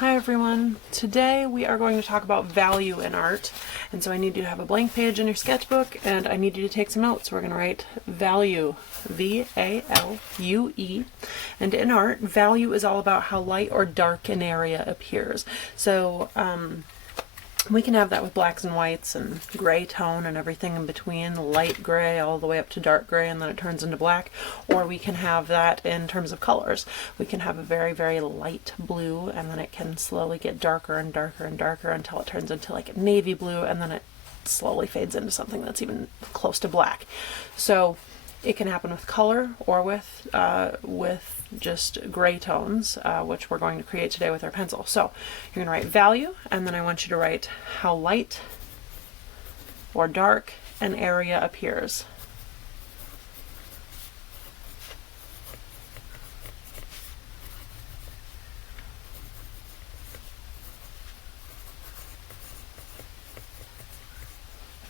Hi everyone. Today we are going to talk about value in art. And so I need you to have a blank page in your sketchbook and I need you to take some notes. We're going to write value, V-A-L-U-E. And in art, value is all about how light or dark an area appears. So we can have that with blacks and whites and gray tone and everything in between, light gray all the way up to dark gray, and then it turns into black. Or we can have that in terms of colors. We can have a very, very light blue, and then it can slowly get darker and darker and darker until it turns into like a navy blue, and then it slowly fades into something that's even close to black. So it can happen with color or with just gray tones, which we're going to create today with our pencil. So you're going to write value, and then I want you to write how light or dark an area appears.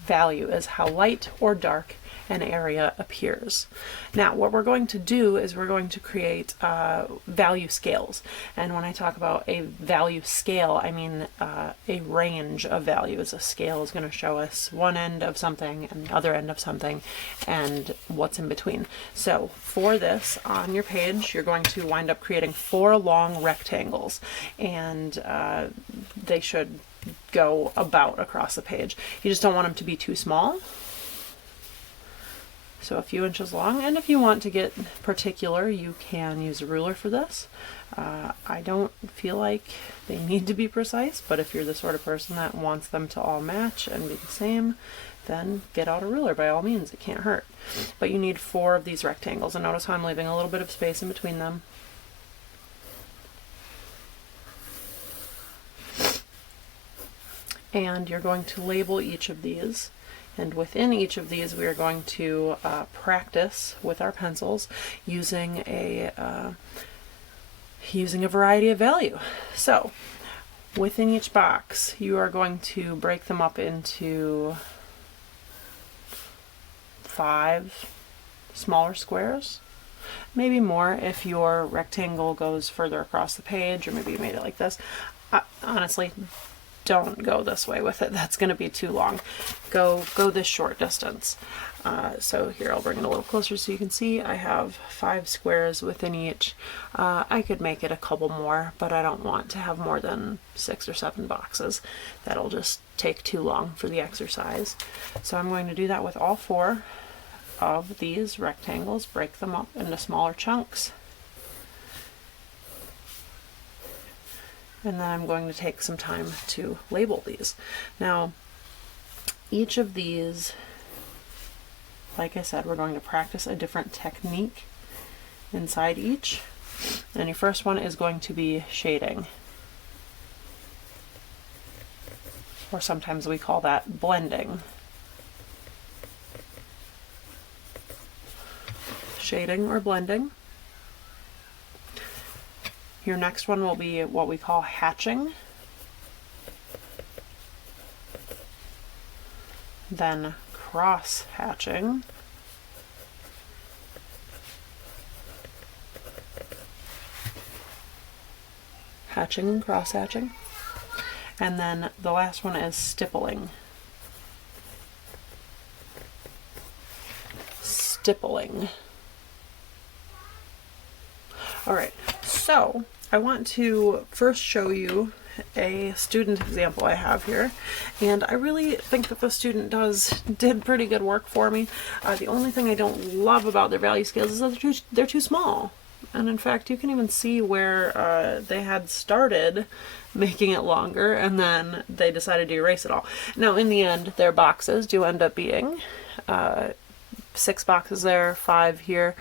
Value is how light or dark an area appears. Now what we're going to do is we're going to create value scales, and when I talk about a value scale, I mean a range of values. A scale is going to show us one end of something and the other end of something and what's in between. So for this, on your page you're going to wind up creating 4 long rectangles, and they should go about across the page. You just don't want them to be too small, so a few inches long. And if you want to get particular, you can use a ruler for this. I don't feel like they need to be precise, but if you're the sort of person that wants them to all match and be the same, then get out a ruler by all means. It can't hurt. But you need 4 of these rectangles, and notice how I'm leaving a little bit of space in between them. And you're going to label each of these, and within each of these we are going to practice with our pencils using a variety of value. So within each box you are going to break them up into 5 smaller squares, maybe more if your rectangle goes further across the page, or maybe you made it like this. Honestly, don't go this way with it. That's going to be too long. Go this short distance. So here, I'll bring it a little closer so you can see. I have 5 squares within each. I could make it a couple more, but I don't want to have more than 6 or 7 boxes. That'll just take too long for the exercise. So I'm going to do that with all 4 of these rectangles, break them up into smaller chunks. And then I'm going to take some time to label these. Now, each of these, like I said, we're going to practice a different technique inside each. And your first one is going to be shading, or sometimes we call that blending. Shading or blending. Your next one will be what we call hatching, then cross hatching, hatching and cross hatching, and then the last one is stippling. Stippling. All right, so I want to first show you a student example I have here, and I really think that the student did pretty good work for me. The only thing I don't love about their value scales is that they're too small, and in fact you can even see where they had started making it longer and then they decided to erase it all. Now in the end their boxes do end up being 6 boxes there, 5 here.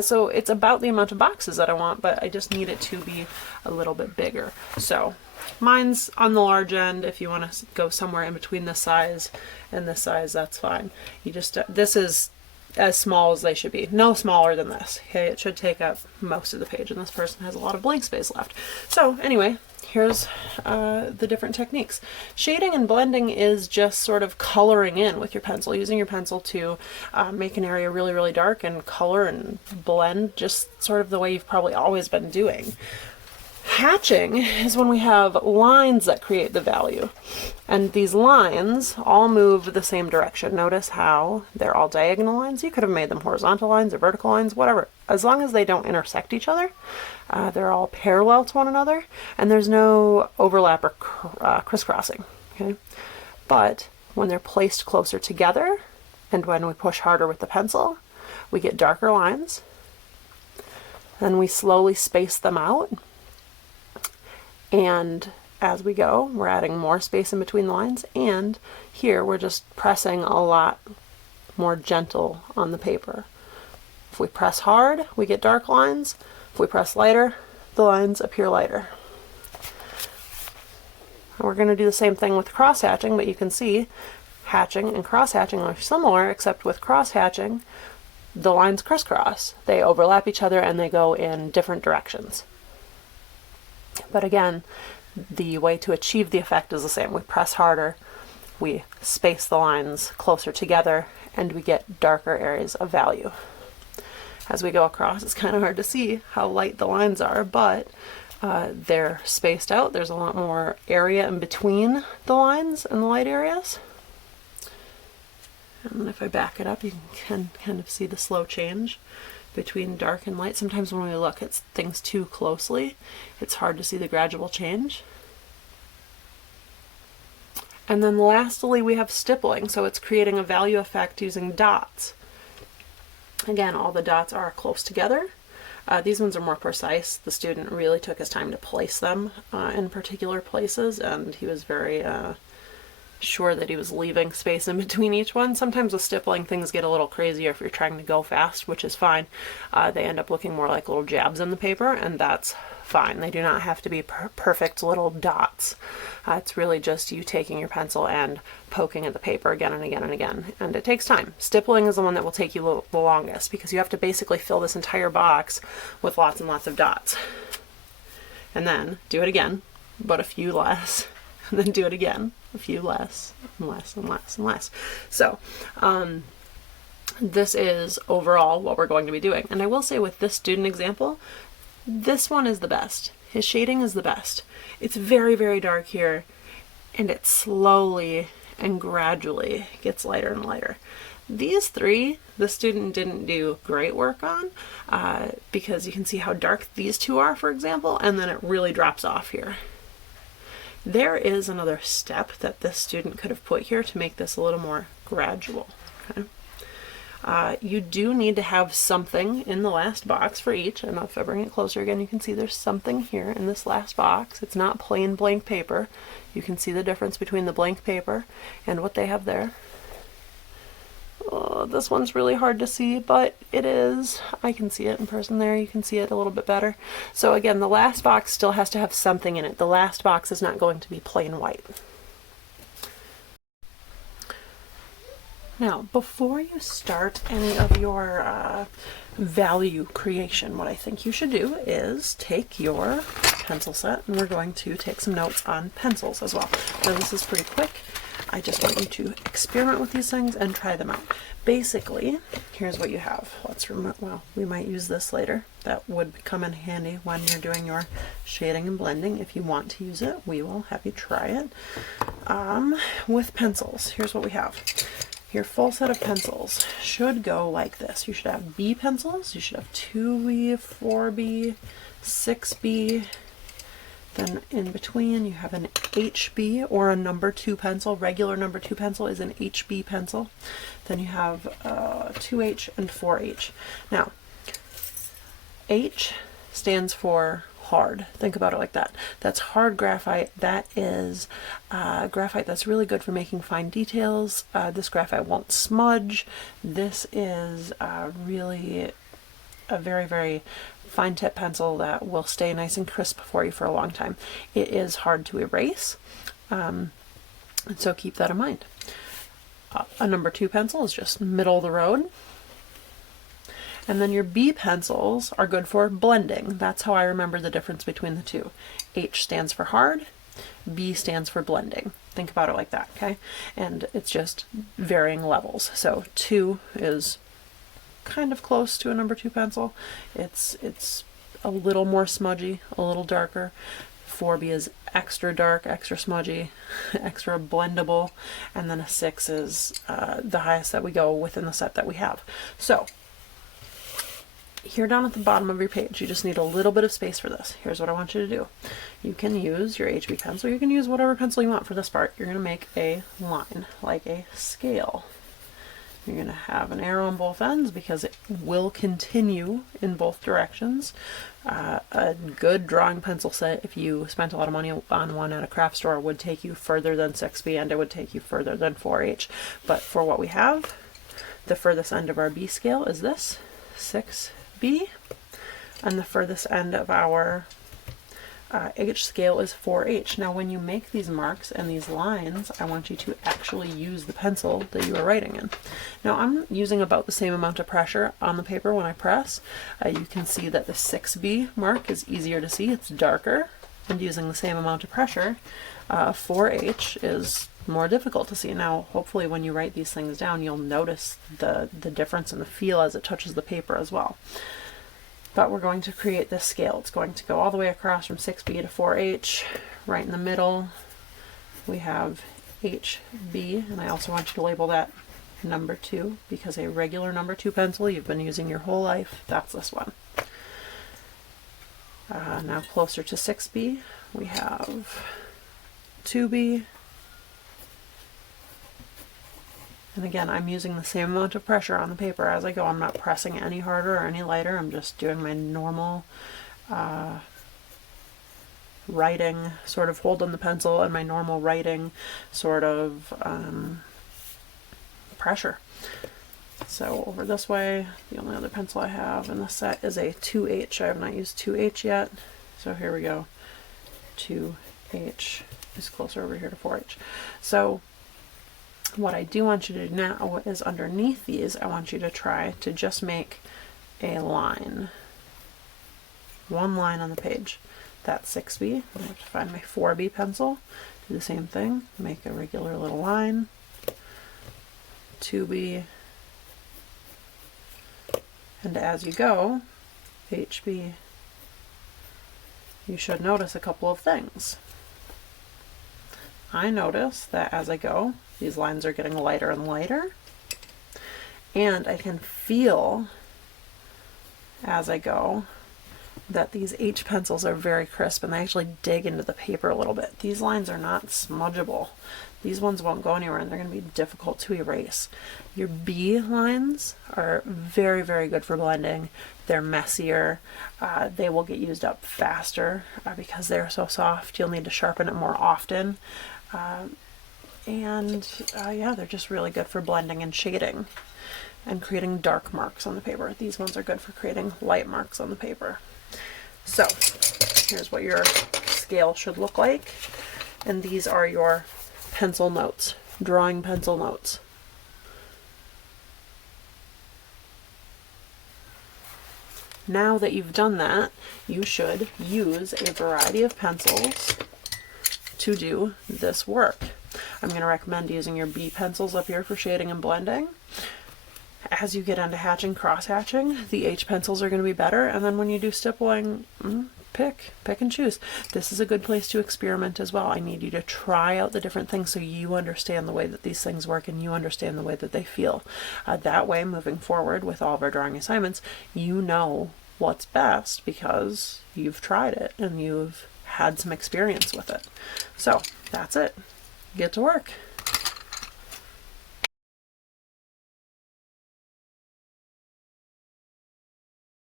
So it's about the amount of boxes that I want, but I just need it to be a little bit bigger. So mine's on the large end. If you want to go somewhere in between this size and this size, that's fine. You just, this is as small as they should be. No smaller than this. Okay, it should take up most of the page, and this person has a lot of blank space left. So anyway, here's the different techniques. Shading and blending is just sort of coloring in with your pencil, using your pencil to make an area really, really dark and color and blend just sort of the way you've probably always been doing. Hatching is when we have lines that create the value. And these lines all move the same direction. Notice how they're all diagonal lines. You could have made them horizontal lines or vertical lines, whatever. As long as they don't intersect each other, they're all parallel to one another, and there's no overlap or crisscrossing. Okay? But when they're placed closer together, and when we push harder with the pencil, we get darker lines. Then we slowly space them out. And as we go, we're adding more space in between the lines, and here we're just pressing a lot more gentle on the paper. If we press hard, we get dark lines. If we press lighter, the lines appear lighter. And we're going to do the same thing with cross-hatching, but you can see hatching and cross-hatching are similar, except with cross-hatching, the lines crisscross. They overlap each other and they go in different directions. But again, the way to achieve the effect is the same. We press harder, we space the lines closer together, and we get darker areas of value. As we go across, it's kind of hard to see how light the lines are, but they're spaced out. There's a lot more area in between the lines and the light areas. And if I back it up, you can kind of see the slow change between dark and light. Sometimes when we look at things too closely, it's hard to see the gradual change. And then lastly, we have stippling. So it's creating a value effect using dots. Again, all the dots are close together. These ones are more precise. The student really took his time to place them in particular places, and he was very sure that he was leaving space in between each one. Sometimes with stippling, things get a little crazier if you're trying to go fast, which is fine. They end up looking more like little jabs in the paper, and that's fine. They do not have to be perfect little dots. It's really just you taking your pencil and poking at the paper again and again and again, and it takes time. Stippling is the one that will take you the longest, because you have to basically fill this entire box with lots and lots of dots. And then do it again, but a few less, and then do it again, a few less, and less, and less, and less. So, this is overall what we're going to be doing. And I will say with this student example, this one is the best. His shading is the best. It's very, very dark here, and it slowly and gradually gets lighter and lighter. These three, the student didn't do great work on, because you can see how dark these two are, for example, and then it really drops off here. There is another step that this student could have put here to make this a little more gradual. Okay? You do need to have something in the last box for each, and if I bring it closer again, you can see there's something here in this last box. It's not plain blank paper. You can see the difference between the blank paper and what they have there. Oh, this one's really hard to see, but it is. I can see it in person there. You can see it a little bit better. So again, the last box still has to have something in it. The last box is not going to be plain white. Now, before you start any of your value creation, what I think you should do is take your pencil set, and we're going to take some notes on pencils as well. Now, this is pretty quick. I just want you to experiment with these things and try them out. Basically, here's what you have. Let's remember, well, we might use this later. That would come in handy when you're doing your shading and blending. If you want to use it, we will have you try it. With pencils, here's what we have. Your full set of pencils should go like this. You should have B pencils. You should have 2B, 4B, 6B. Then in between you have an HB or a number 2 pencil. Regular number 2 pencil is an HB pencil. Then you have 2H and 4H. Now, H stands for hard. Think about it like that. That's hard graphite. That is graphite that's really good for making fine details. This graphite won't smudge. This is really a very, very fine tip pencil that will stay nice and crisp for you for a long time. It is hard to erase, and so keep that in mind. A number 2 pencil is just middle of the road. And then your B pencils are good for blending. That's how I remember the difference between the two. H stands for hard, B stands for blending. Think about it like that, okay? And it's just varying levels. So 2 is kind of close to a number 2 pencil. It's a little more smudgy, a little darker. 4B is extra dark, extra smudgy, extra blendable, and then a 6 is the highest that we go within the set that we have. So here down at the bottom of your page, you just need a little bit of space for this. Here's what I want you to do. You can use your HB pencil, you can use whatever pencil you want for this part. You're going to make a line, like a scale. You're going to have an arrow on both ends because it will continue in both directions. A good drawing pencil set, if you spent a lot of money on one at a craft store, would take you further than 6B, and it would take you further than 4H. But for what we have, the furthest end of our B scale is this, 6B, and the furthest end of our H scale is 4H. Now when you make these marks and these lines, I want you to actually use the pencil that you are writing in. Now I'm using about the same amount of pressure on the paper when I press. You can see that the 6B mark is easier to see, it's darker, and using the same amount of pressure, 4H is more difficult to see. Now hopefully when you write these things down, you'll notice the difference in the feel as it touches the paper as well. But we're going to create this scale. It's going to go all the way across from 6B to 4H. Right in the middle we have HB, and I also want you to label that number 2, because a regular number 2 pencil you've been using your whole life, that's this one. Now closer to 6B we have 2B, and again I'm using the same amount of pressure on the paper as I go. I'm not pressing any harder or any lighter, I'm just doing my normal writing sort of hold on the pencil and my normal writing sort of pressure. So over this way, the only other pencil I have in the set is a 2H. I have not used 2H yet, so here we go. 2H is closer over here to 4H. So what I do want you to do now is underneath these, I want you to try to just make a line. One line on the page. That's 6B. I'm going to find my 4B pencil. Do the same thing. Make a regular little line. 2B. And as you go, HB, you should notice a couple of things. I notice that as I go, these lines are getting lighter and lighter, and I can feel as I go that these H pencils are very crisp and they actually dig into the paper a little bit. These lines are not smudgeable. These ones won't go anywhere and they're going to be difficult to erase. Your B lines are very, very good for blending. They're messier. They will get used up faster because they're so soft. You'll need to sharpen it more often. Yeah, they're just really good for blending and shading and creating dark marks on the paper. These ones are good for creating light marks on the paper. So here's what your scale should look like, and these are your pencil notes, drawing pencil notes. Now that you've done that, you should use a variety of pencils to do this work. I'm going to recommend using your B pencils up here for shading and blending. As you get into hatching, cross hatching, the H pencils are going to be better, and then when you do stippling, pick and choose. This is a good place to experiment as well. I need you to try out the different things so you understand the way that these things work and you understand the way that they feel. That way, moving forward with all of our drawing assignments, you know what's best because you've tried it and you've had some experience with it. So that's it. Get to work.